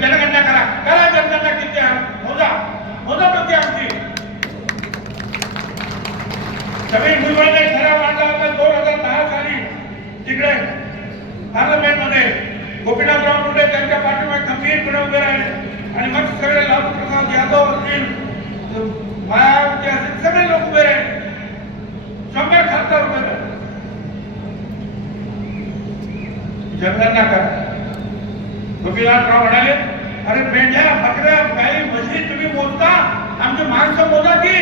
जनगणना करा. करा जनगणना किती आहे? मोजा. मोजा किती आमची? सगळी भुजबळने ठराव आणला होता दोन हजार दहा साली. तिकडे पार्लमेंटमध्ये गोपीनाथराव मुंडे त्यांच्या पाठीमागे खंबीरपणे उभे राहिले. आणि मग सगळे लालू प्रसाद यादव असतील मायावती असतील सगळे लोक उभे राहिले. शंभर खासदार उभे राहिले. जनगणना करा. गोपीनाथराव म्हणाले अरे मेंढ्या बकऱ्या गाई म्हशी तुम्ही मोजता? आमची माणसं मोजा की?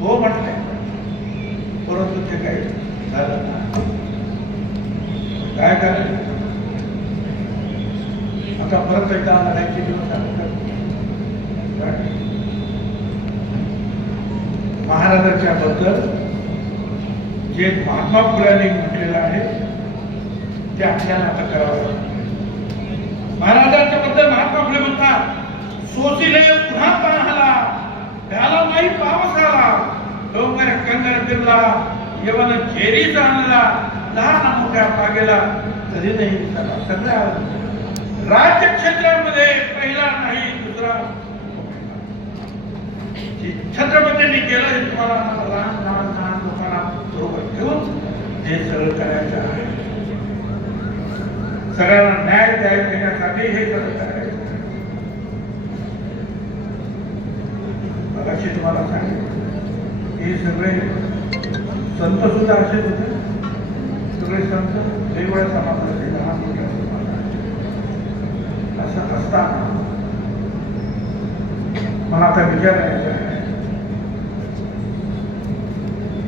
हो म्हणते परंतु ते काही झालं काय करायचं आता परत एकदा लढायची दिवस महाराजाच्या महाराजांच्या बद्दल जे महात्मा फुल्यांनी म्हटलेलं आहे ते आपल्याला आता करावं लागतं महाराजांच्या बद्दल महात्मा फुले म्हणतात सोसिले पुन्हा पाहला त्याला नाही पावस आला डोंगर कंगर फिरला यवन झेरीचा जाणला लहान मोठ्या पागेला तरी नाही सगळ्या राज्य क्षेत्रामध्ये पहिला नाही दुसरा छत्रपतींनी केलं हे तुम्हाला लहान लहान लहान लोकांना बरोबर घेऊन हे सगळं करायचं आहे. सगळ्यांना न्याय द्याय देण्यासाठी हे करत आहे. मगाशी तुम्हाला सांगितलं हे सगळे संत सुद्धा असेच होते. सगळे संत वेगवेगळ्या समाजाचे लहान मोठ्या समाज असं असताना मला आता विचारायचं आहे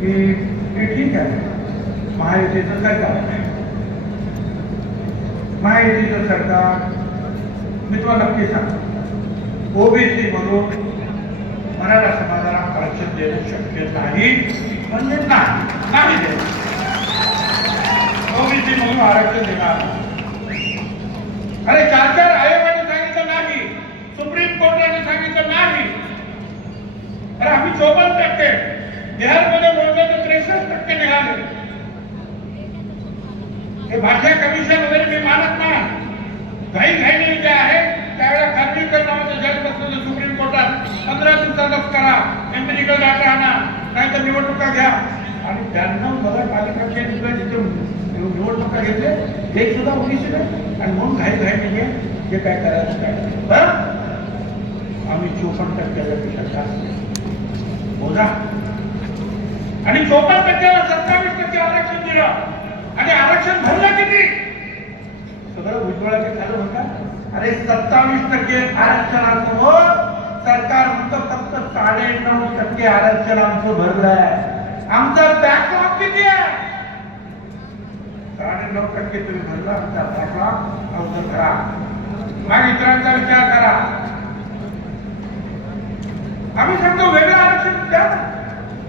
की हे ठीक आहे महायुतीचं काय कारण आहे. महायुतीचं सरकार मी तुम्हाला नक्की सांगतो ओबीसी म्हणून मराठा समाजाला आरक्षण देणं शक्य नाही। म्हणजे नाही देणं ओबीसी म्हणून आरक्षण देणार अरे चार चार आयोगाने सांगितलं नाही सुप्रीम कोर्टाने सांगितलं नाही अरे आम्ही चौपन्न टक्के बिहारमध्ये बोलतो तर त्रेसष्ट टक्के निघाले हे भाषा कमिशन वगैरे मी मानत नाही. काही घाईने जे आहे त्यावेळेला खाजगीकरण नावाचं जग बसलेलं सुप्रीम कोर्टात पंधरा दिवसातच करा एम्पिरिकल डाटा आणा नाही तर निवडणुका घ्या. आणि त्यांना नगरपालिकाचे तिकडे जिथे निवडणुका घेतले ते सुद्धा ओबीसी आणि म्हणून घाई घाई जे जे काय करायचं काय बरं? आम्ही चोपन्न टक्क्यापेक्षा जास्त बोला. आणि चोपन्न टक्क्याला सत्तावीस टक्के आरक्षण दिलं. आणि आरक्षण भरलं किती सगळं भुजबळाचे चालू होता. अरे सत्तावीस टक्के आरक्षणासमोर सरकार म्हणतं फक्त साडे नऊ टक्के आरक्षण आमचं भरलं आहे. आमचं बॅकलॉग किती आहे? साडे नऊ टक्के तुम्ही भरला आमचा बॅकलॉग अवघड करा. मग इतरांचा विचार करा आम्ही सांगतो वेगळं आरक्षण द्या ना.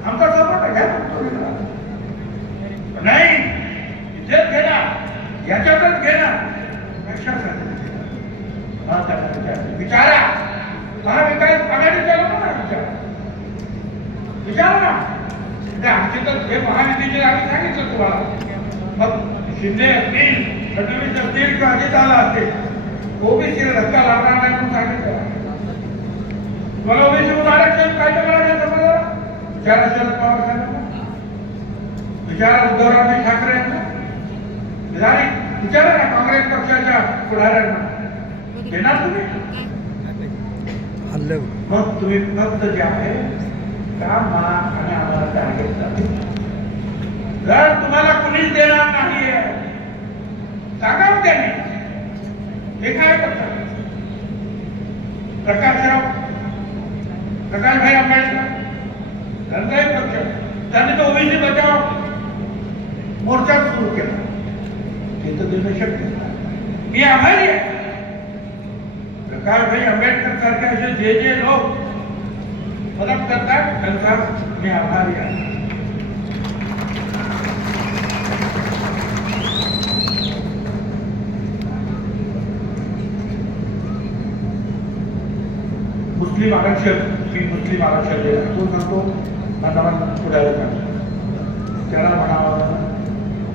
आमचा सपोर्ट घ्या ना तो वेगळा. नाही इथेच घे ना याच्यातच घे ना कशासाठी महाराष्ट्राला विचार विचारा महाविकास आघाडी चालवतो ना विचार विचारा ना ते आमचे तर हे महायुतीचे आम्ही सांगितलं तुम्हाला मग शिंदे असतील फडणवीस असतील किंवा अजित आला असेल ओबीसीला धक्का लागणार नाही म्हणून सांगितलं मला ओबीसी म्हणून आरक्षण काय करायचं समाजाला विचारा शरद पवार साहेबांना विचारा उद्धवराव ठाकरे यांना विधानिक विचारा ना काँग्रेस पुढाऱ्यांना. देणार तुम्ही? हल्ले. मग तुम्ही फक्त जे आहे काम म्हणा आणि आम्हाला. जर तुम्हाला कुणीच देणार नाही सांगा त्यांनी. हे काय प्रकाशराव प्रकाशभाई आंबेडकर त्यांचाही पक्ष. त्यांनी तो ओबीसी बचाव मोर्चा सुरू केला. हे तर देणं शक्य नाही. मी आभारी आहे. प्रकाशभाई आंबेडकर सारखे असे जे जे लोक मदत करतात त्यांचा मी आभारी आहे. मुस्लिम आरक्षण मी मुस्लिम आरक्षण दिलं तो सांगतो नंदवान पुढायला सांगतो त्याला म्हणावं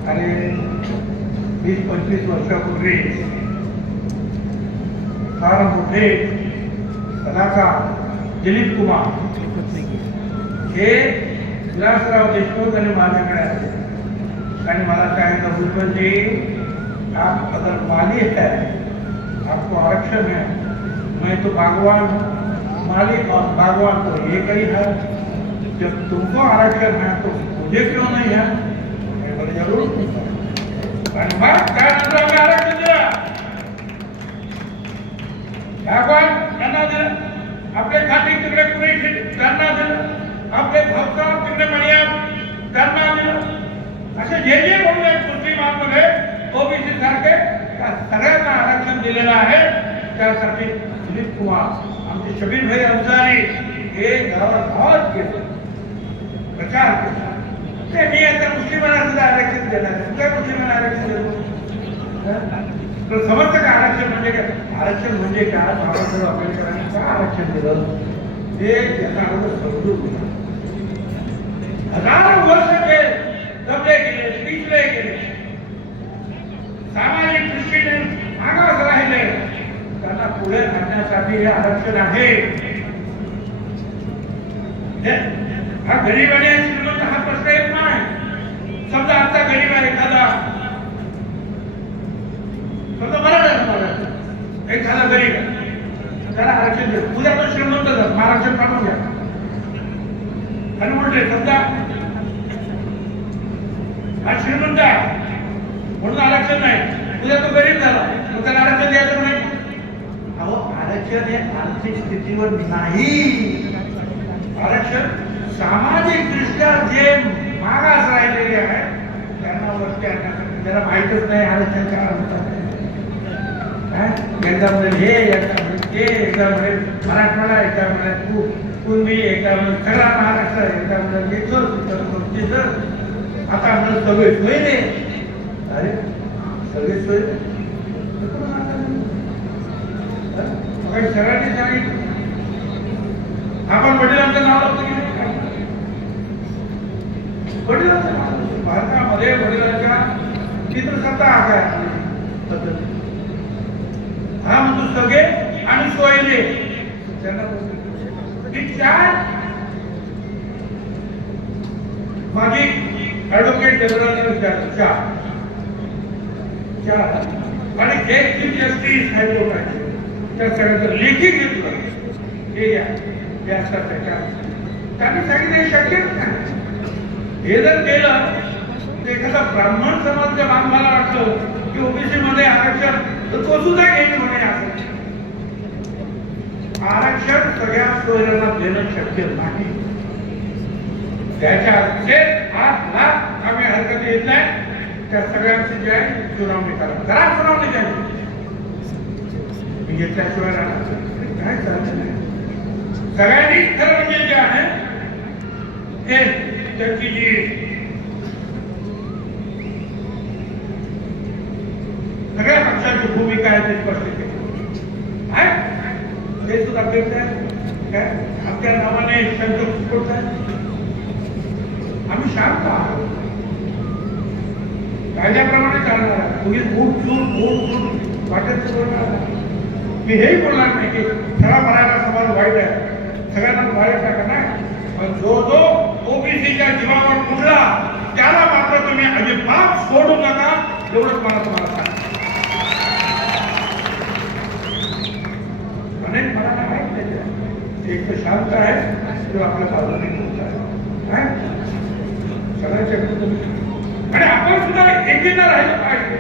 अरे वीस पंचवीस वर्षापूर्वी फार मोठे, कलाकार दिलीप कुमार हे विलासराव देशमुख आणि माझ्याकडे आले. आणि मला सांगितलं भूषण जी आप अगर माली है, आपको आरक्षण है, मैं तो बागवान माली और बागवान तो एक ही है। जब तुमको आरक्षण है तो मुझे क्यों नहीं है? मैं बोले, ज़रूर। आणि मग त्यानंतर आम्ही आरक्षण दिलं त्यांना दिलं आपले खाती तिकडे त्यांना दिलं आपले भाऊसाहेब तिकडे मणिया त्यांना दिलं असे जे जे बोलले मुस्लिमांमध्ये ओबीसी सारखे सगळ्यांना आरक्षण दिलेलं आहे त्यासाठी दिलीप कुमार आमचे शबीर भाई अंसारी हे गावागावात गेले प्रचार केला ते मी आता मुस्लिमांना सुद्धा आरक्षण देणार. आहे. मुस्लिमांना आरक्षण देतो हं? समजतं का आरक्षण म्हणजे काय? आरक्षण म्हणजे काय? बाबासाहेब आंबेडकरांनी का आरक्षण दिलं? ते त्यांना अगोदर समजून घ्या. हजारो वर्ष ते दबले गेले पिचले गेले. सामाजिक दृष्टीने मागास राहिले. त्यांना पुढे आणण्यासाठी हे आरक्षण आहे. हा गरीब आणि श्रीमंत हा प्रश्न येत नाही समजा आता गरीब आहे एखादा. समजा मराठा समाज एखादा गरीब त्याला आरक्षण देऊ उद्या तो श्रीमंत झाला. आरक्षण काढून घ्या आणि म्हटले समजा हा श्रीमंत आहे. म्हणून आरक्षण नाही. उद्या तो गरीब झाला. मग त्याला आरक्षण द्यायचं नाही. अहो आरक्षण हे आर्थिक स्थितीवर नाही. आरक्षण सामाजिक दृष्ट्या जे मागास राहिलेले आहेत त्यांना वरती आणण्यासाठी ज्याला माहितच नाही आरक्षण त्यांच्या म्हणतात एकदा म्हणजे हे एकदा म्हणजे ते एकदा म्हणजे मराठवाडा एकदा म्हणजे तू कुणबी एकदा म्हणजे खरा महाराष्ट्र एकदा म्हणजे तिथं आता म्हणजे सगळे सोयरे अरे सगळे सोयरे काही सगळ्यांनी सांगितलं? आपण वडिलांचं नाव लागतं की नाही? वडिलांचं नाव लागतं. भारतामध्ये वडिलांच्या हा आपली पद्धत हा म्हणतो सगळे आणि. ही चार. माझी ऍडव्होकेट जनरलने विचारलं चार. चार. आणि जे चीफ जस्टिस हायकोर्टाचे त्या सगळ्यांचं लेखी घेतलं. हे असतात त्याच्या त्यांनी सांगितलं शक्यच नाही. हे जर केलं तर एखादा ब्राह्मण समाजच्या बांधवाला वाटतो की ओबीसी मध्ये आरक्षण तर तो सुद्धा घेईल म्हणे असं. आरक्षण सगळ्या सोयऱ्यांना देणं शक्य नाही. त्याच्या अध्यक्ष आठ लाख आम्ही हरकत येत नाही त्या सगळ्यांची जी आहे सुनावणी करा. करा सुनावणी घ्यायची मी घेतल्याशिवाय नाही. काय नाही. सगळ्यांनी खरं म्हणजे जे आहे ते त्याची जी सगळ्या पक्षाची भूमिका आहे ती स्पष्ट केली. काय ते सुद्धा अपेक्ष आहे. काय? आमच्या नावाने संतोष फुटत आहे. आम्ही शांत आहोत. कायद्याप्रमाणे चालणार तुम्ही खूप चूक खूप चूक वाटत बोलणार मी हेही बोलणार नाही की सगळा मराठा समाज वाईट आहे. सगळ्यांना बाहेर टाका नाही? पण जो जो ओबीसीच्या जीवावर कुठला त्याला मात्र तुम्ही अजिबात सोडू नका एवढंच मला तुम्हाला सांगा अनेक मराठा आहेत त्याच्यात एक तर शांत आहे तो आपल्या बाजूने बोलत आहे काय? सगळ्यांच्या आणि आपण सुद्धा एकीनं राहिलं पाहिजे.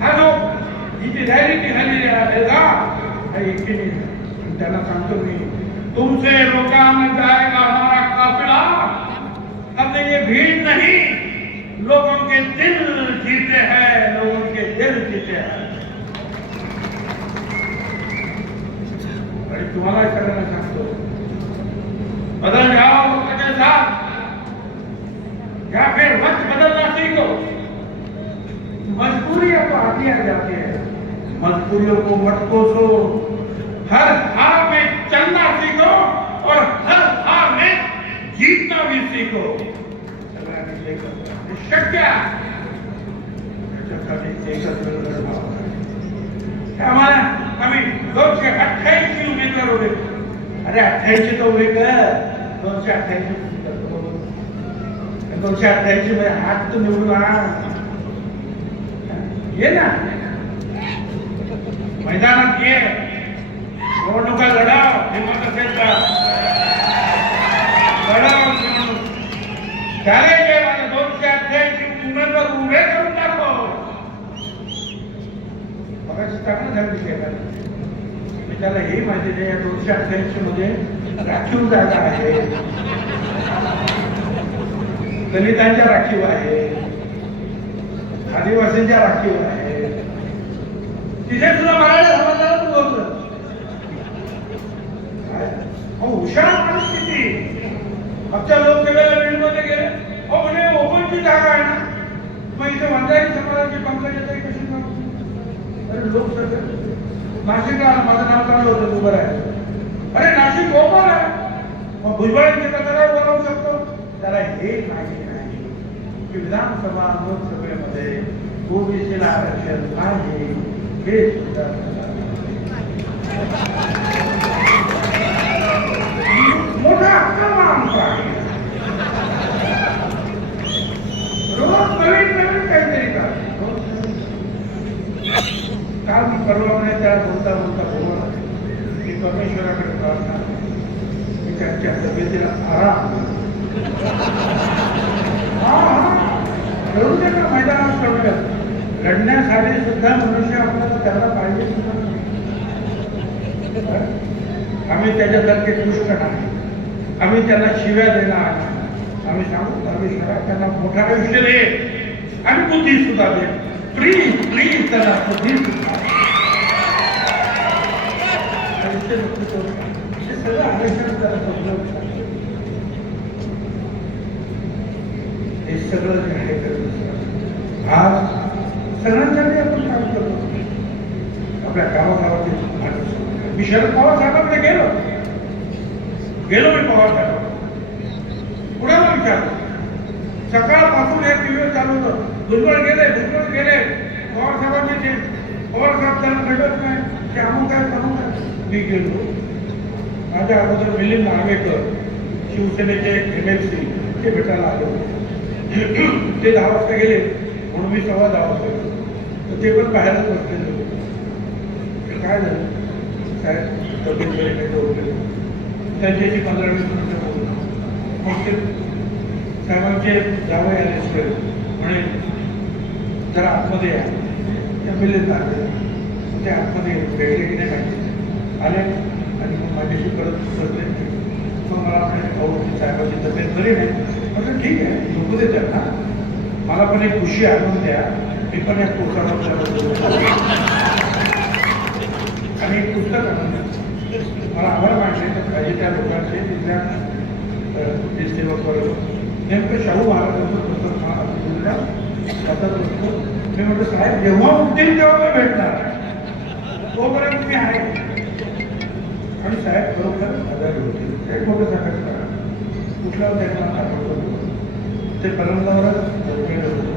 हा जो ही जी रॅली निघालेली आहे का हा एकीने त्यांना सांगतो मी तुमचे लोकांना में जाएगा हमारा काफिला अब ये भीड़ नहीं लोगों के दिल जीते हैं लोगों के दिल जीते हैं आणि तुम्हाला सगळ्यांना सांगतो बदल जाओ वक्त के साथ या फिर वक्त बदलना सीखो मजबूरियां तो आती आ जाती है मजबूरियों को मत कोसो हर हार में चलना सीखो और हर हार में जीतना भी सीखो सगळ्यांनी हे करा. हे शक्य आहे एकत्र लढणार आहे. आम्हाला आम्ही दोनशे अठ्ठ्याऐंशी उमेदवार उभे अरे अठ्ठ्याऐंशी तर उभे कर. दोनशे अठ्ठ्याऐंशी दोनशे अठ्ठ्याऐंशी मध्ये हात तू निवडून आणा. ये ना. मैदानात ये. निवडणुका लढाव. हिंमत असेल का लढाव निवडणूक. चॅलेंज आहे माझ्या दोनशे अठ्ठ्याऐंशी. उमेदवार उभे करून दाखव. मगाशी चांगलं झालं ते त्याला हे माहिती नाही या दोनशे अठ्ठ्याऐंशी मध्ये राखीव जागा आहे. दलितांच्या राखीव आहे. आदिवासींच्या राखीव आहे. तिथे तुला मराठी समाजाला तू बोलत अहो, हुशार माणूस किती? आमच्या लोकसभेला बीडमध्ये गेले. अहो म्हणजे ओपनची जागा आहे ना? मग इथे वंजारी समाजाची पंकजाताई कशी जाऊ? नाशिक माझं नाव चांगलं होतं तू बरं आहे. अरे नाशिक ओपन आहे. मग भुजबळांची तक्रार बोलावू शकतो? त्याला हे माहिती नाही. की विधानसभा लोकसभेमध्ये ओबीसीला आरक्षण आहे हे सुद्धा मोठा अक्रमांक आहे रोज नवीन नवीन काहीतरी करा. रोज नवीन. काल मी परवा म्हणे होता बोलता मी परमेश्वराकडे प्रार्थना मी त्यांच्या तब्येतीला आराम हा, हा. करू दे ना मैदानात करूया लढण्यासाठी सुद्धा मनुष्य आपल्याला त्याला पाहिजे सुद्धा बरं? आम्ही त्याच्यासारखे दुष्ट नाही. आम्ही त्याला शिव्या देणार नाही. आम्ही सांगू परमेश्वरा त्यांना मोठा आयुष्य दे आणि बुद्धी सुद्धा दे. प्लीज प्लीज त्याला बुद्धी सुद्धा दे. हे सगळं आयुष्यात त्याला समजावून हे सगळं जे आहे ते आज सगळ्यांसाठी आपण काम करतो. आपल्या गावागावातील माणूस. मी शरद पवार साहेबांकडे गेलो. गेलो मी पवार साहेब कुणाला विचारलं? सकाळपासून एक दिवस चालू होतं. भुजबळ गेले भुजबळ गेले. पवार साहेबांचे पवार साहेब त्यांना भेटत नाही. ते अमुक आहे अमुक आहे मी गेलो. माझ्या अगोदर मिलिंद नार्वेकर शिवसेनेचे एम एल सी ते भेटायला आले होते. ते दहा वाजता गेले म्हणून मी सव्वा दहा वाजता गेलो. तर ते पण बाहेरच बसलेले होते. काय झालं? साहेब तब्येत वगैरे त्यांच्याशी पंधरा वीस मिनिटं बोललो मग ते साहेबांचे जावई आले सर म्हणे जरा आतमध्ये या. त्या मिलेत आले ते आतमध्ये भेटले की नाही पाहिजे आले आणि मग माझ्याशी परत बसले मग मला म्हणजे भाऊ साहेबाची तब्येत बरी नाही. म्हटलं ठीक आहे झोपू दे त्यांना. मला पण एक खुशी आणून द्या. मी पण या पुस्तकाबद्दल आणि एक पुस्तक आणून मला आभार मानले तर पाहिजे त्या लोकांचे तिथल्या सेवक वर्ग नेमकं शाहू महाराजांचं पुस्तक मला दिलेल्या हातात पुस्तक. मी म्हटलं साहेब जेव्हा उठतील तेव्हा मी भेटणार. तोपर्यंत मी आहे. आणि साहेब खरोखर आजारी होते. एक मोठं सांगायचं करा कुठला त्यांना आठवतो? ते पहिल्यांदावरच झोपलेलं होतं.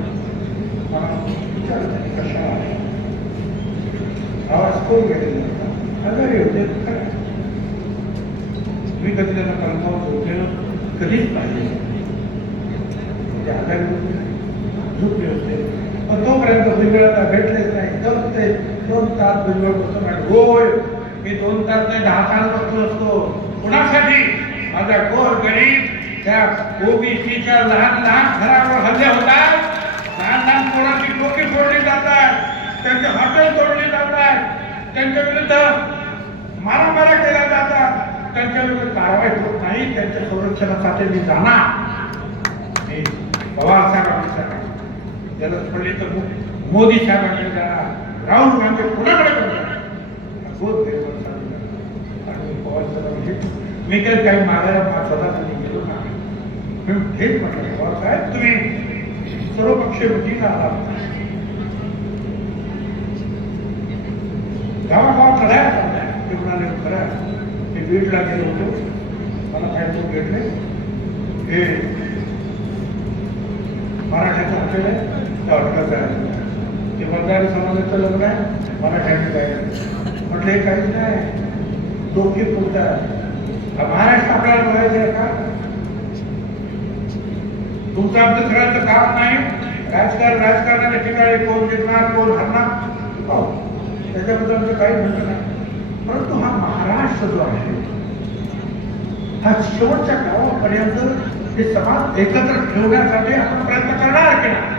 मला विचारलं त्यांनी कशा आहे आवाज कोण गेलेला होता आजारी होते काय मी कधी त्यांना कलमावर झोपलेलं कधीच पाहिजे म्हणजे आजारी होते झोपले होते. पण तोपर्यंत भुजबळाला भेटलेच नाही. तर ते दोन तास भुजबळ होतो आणि होय मी दोन तास नाही दहा तास बसलो असतो कुणासाठी? माझा गोर गरीब त्या ओबीसीच्या लहान लहान घरावर हल्ले होतात. लहान लहान कोणाची डोकी फोडली जातात. त्यांचे हॉटेल तोडली जातात. त्यांच्या विरुद्ध मारामारा केल्या जातात. त्यांच्या विरुद्ध कारवाई होत नाही. त्यांच्या संरक्षणासाठी मी जाणार. मी पवार साहेबांनी जाणार. त्याला पडली तर मोदी साहेबांकडे जाणार. राहुल गांधी कोणाकडे पण जाणार निर्माण झालेला. आणि मी पवार मी काही काही मागायला स्वतः गेलो नाही मी हेच म्हटलं पवार साहेब तुम्ही सर्व पक्ष मिटिंग आला गावागावात लढाया ते म्हणाले मी होतो. मला काय लोक भेटले हे मराठ्याचं हॉटेल आहे. त्या हॉटेलात जायचं. ते बंजारी समाजाचं लग्न आहे. मराठ्यांनी काय म्हटलं हे काहीच नाही. डोके पुरतात महाराष्ट्र आपल्याला बघायचं आहे का? तुमचं आमचं सगळ्यांचं काम नाही. राजकारण राजकारणाच्या ठिकाणी कोण जिंकणार कोण हरणार? त्याच्याबद्दल आमचं काही म्हणणं नाही. परंतु हा महाराष्ट्र जो आहे हा शेवटच्या गावापर्यंत हे समाज एकत्र ठेवण्यासाठी आपण प्रयत्न करणार की नाही?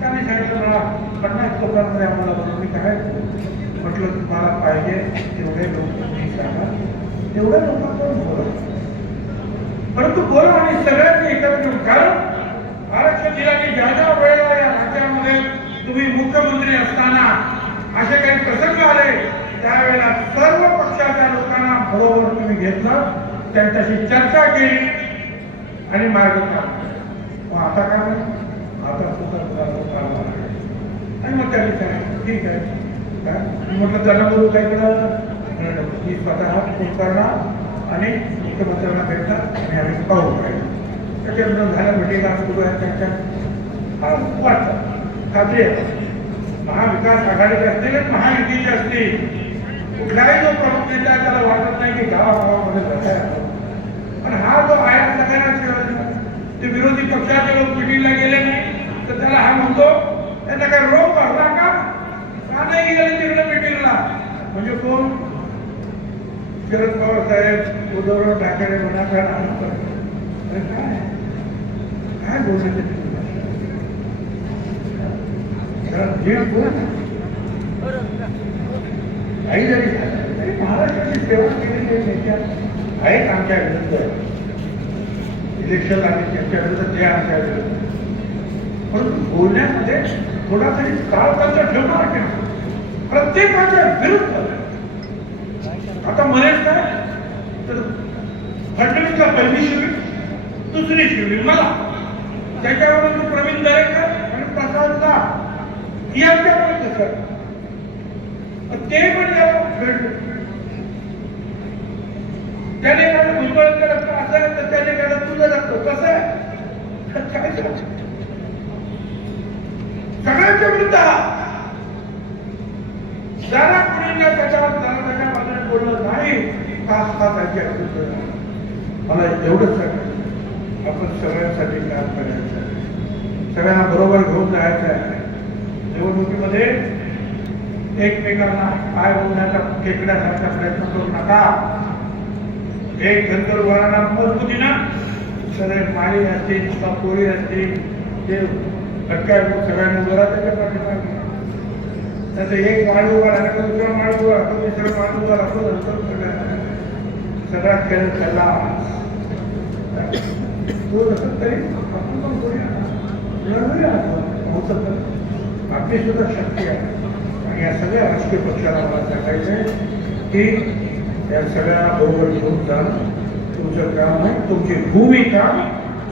त्यांनी सांगितलं मला पन्नास लोकांमध्ये आम्हाला बनवली काय म्हटलं तुम्हाला पाहिजे तेवढे लोक तुम्ही सांगा. तेवढ्या लोकांकडून बोला परंतु बोला आणि सगळ्यांनी एकत्र येऊन कारण आरक्षण दिल्याने ज्या ज्या वेळेला या राज्यामध्ये तुम्ही मुख्यमंत्री असताना असे काही प्रसंग आले त्यावेळेला सर्व पक्षाच्या लोकांना बरोबर तुम्ही घेतलं त्यांच्याशी चर्चा केली आणि मार्ग काढला. मग आता काय? आता सुद्धा तुला लोक आणि मग त्यांनी सांगितलं ठीक आहे. काय? मी म्हटलं त्यांना बोलू काय केलं मी स्वतः पोचताना आणि मुख्यमंत्र्यांना भेटणार आणि आम्ही पाहू. पाहिजे त्याच्यानंतर झालं भेटेल आज सुरू आहे त्यांच्या हा वाटतं खात्री महाविकास आघाडीचे असतील महायुतीचे असतील. कुठलाही जो प्रमुख नेता आहे त्याला वाटत नाही की गावागावामध्ये बसायला पण हा जो आहे सगळ्यांना शिवाय ते विरोधी पक्षाचे लोक मिटिंगला गेले नाही तर त्याला हा म्हणतो त्यांना काय रोग भरला का? का नाही गेले तिकडे मिटिंगला म्हणजे कोण? शरद पवार साहेब उद्धवराव ठाकरे म्हणा काय? काय काय बोलायचं काही जरी तरी महाराष्ट्राची सेवा केलेली नेत्या. आहेत आमच्या विरुद्ध. इलेक्शन आणि त्यांच्या विरुद्ध ते आमच्या विरुद्ध. परंतु बोलण्यामध्ये थोडा तरी काळपत्र ठेवणार की? नाही? प्रत्येकाच्या विरुद्ध. आता म्हणेल काय? तर फडणवीसला पहिली शिबिर दुसरी शिबिर मला त्याच्यावरून प्रवीण दरेकर आणि प्रसादला यांच्यापर्यंत सर. ते पण याला भेटले. त्याने काय भुजबळाचं रक्त असं तर त्याने काय तुझं रक्त कसं आहे? काय सगळ्यांच्या विरुद्ध हा. जरा कुणीला त्याच्यावर जरा त्याच्या बाजूने बोललं नाही का हा त्याची विरुद्ध मला एवढंच सांगायचं आपण सगळ्यांसाठी काम करायचं आहे. सगळ्यांना बरोबर घेऊन जायचं आहे निवडणुकीमध्ये एकमेकांना पाय बोलण्याचा खेकण्यासारखा प्रयत्न करू नका एक धनगर वाहना मजबूतीनं सगळे माळी असतील किंवा कोळी असतील ते धक्का सगळ्यांना जोरात त्याच्या पाठीमागे त्याचं एक माळी उभा राहिला का दुसरा माळी उभा राहतो दुसरा माळी उभा राहतो नंतर सगळ्या सगळा खेळ त्याला तो नसेल तरी आपण पण करूया लढूया आपण होतं तर. आपली सुद्धा शक्ती आहे आणि या सगळ्या राजकीय पक्षाला मला सांगायचं आहे की या सगळ्यांना बरोबर घेऊन जाणं तुमचं काम आहे तुमची भूमिका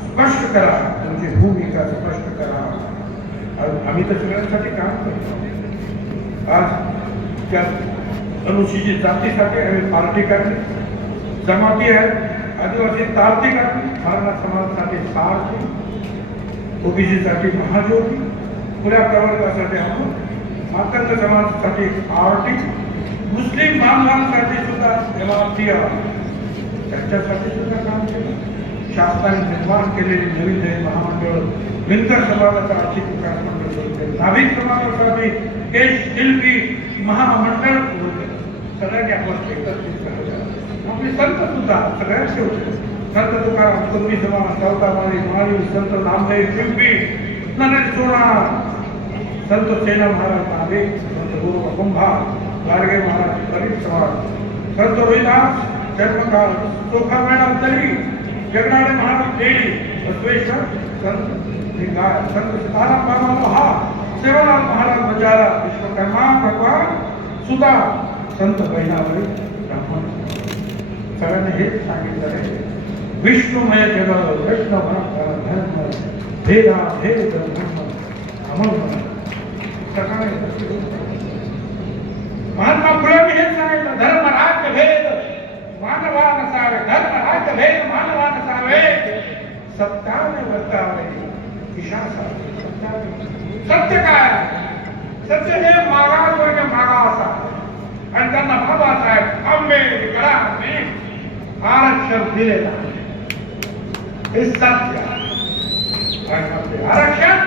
स्पष्ट करा तुमची भूमिका स्पष्ट करा। आणि आम्ही तर सगळ्यांसाठी काम करतो आज त्या अनुसूचित जातीसाठी आम्ही पार्टी काढली जमाती आहेत आदिवासी तारती काढली मराठा समाजासाठी सारथी ओबीसीसाठी महाज्योती खुल्या प्रवर्गासाठी आपण मातंग समाजासाठी आरटी मुस्लिम बांधवांसाठी सुद्धा एमआरटी त्यांच्यासाठी सुद्धा काम केलं शासनाने निर्माण केलेली नवीन नवीन महामंडळ विंतर समाजाचा आर्थिक विकास मंडळ सुरू केलं नाभिक हे शिल्पी महामंडळ सुरू सगळ्यांनी आपण एकत्रित करायचं मग मी संत सुद्धा सगळ्यांचे होते. संत तुकाराम कबी समाज सावतामारी माळी संत नामदेव शिल्पी नरेश सोना संत सेना महाराज नावे संत गुरु कुंभा गाडगे महाराज गरीब समाज संत रोहिदास जन्मकाल चोखा मॅडम तरी जगनाडे महाराज देवी बसवेश्वर संत लिंगाय संत सीताराम बाबा महा सेवालाल बंजारा विश्वकर्मा भगवान, सुधा, संत बहिणाबाई ब्राह्मण। सगळ्यांनी हेच सांगितलं आहे, विष्णुमय जग वैष्णव, धर्म, भेदा, भेद, धर्म अमल सकाळी महात्मा फुलेंनी हेच सांगितलं, धर्म, राज्य, भेद। मानवा नसावे धर्म, राज्य, भेद मानवा नसावे सत्याने वर्तावे ईशा सत्य काय? त्याचे हे मागास वर्ग मागास आहे आणि त्यांना महत्वाचं आहे आंबेडकरांनी आरक्षण दिलेला हे सत्य आरक्षण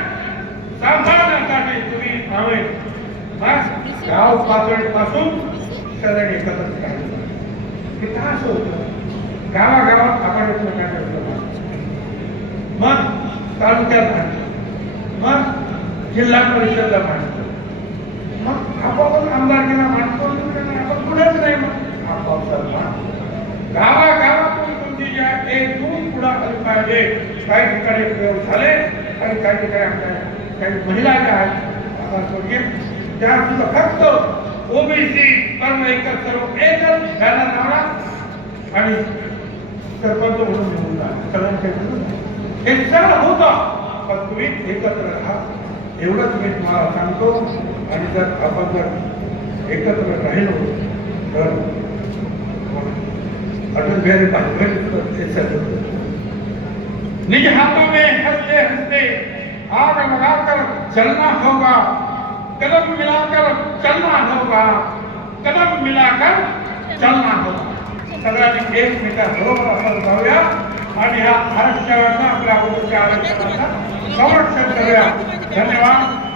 सांभाळण्यासाठी तुम्ही आम्ही गाव पातळीपासून शरण एकत्र करायचं हे का असं होतं? गावागावात आपण एकमेकांना मग तालुक्यात मांडतो मग जिल्हा परिषदला मांडतो आपण आपापच आमदारकीला मांडतो आपण पुढेच नाही गावागावातून तुमची ज्या एक दोन पुढाकार पाहिजे. काही ठिकाणी प्रयोग झाले आणि काही ठिकाणी आपल्या काही महिला ज्या आहेत आपण स्वर्गीय, त्या सुद्धा फक्त ओबीसी कर्म एकच सर्व एकच घ्यायला लावला आणि सरपंच म्हणून निवडून आला. सगळ्यांच्या हे सगळं होतं पण तुम्ही एकत्र राहा. एवढंच मी तुम्हाला सांगतो. आणि जर आपण जर एकत्र राहिलो तर अटल बिहारी वाजपेयी हे सगळं निज हाथों में हंसते हंसते आग लगाकर चलना होगा। कदम मिलाकर चलना होगा। कदम मिलाकर चलना होगा। सगळ्यांनी एकमेकांबरोबर हो, आपण जाऊया आणि या आरक्षणाचा आपल्या अगोदरच्या आरक्षणाचा संरक्षण करूया. धन्यवाद.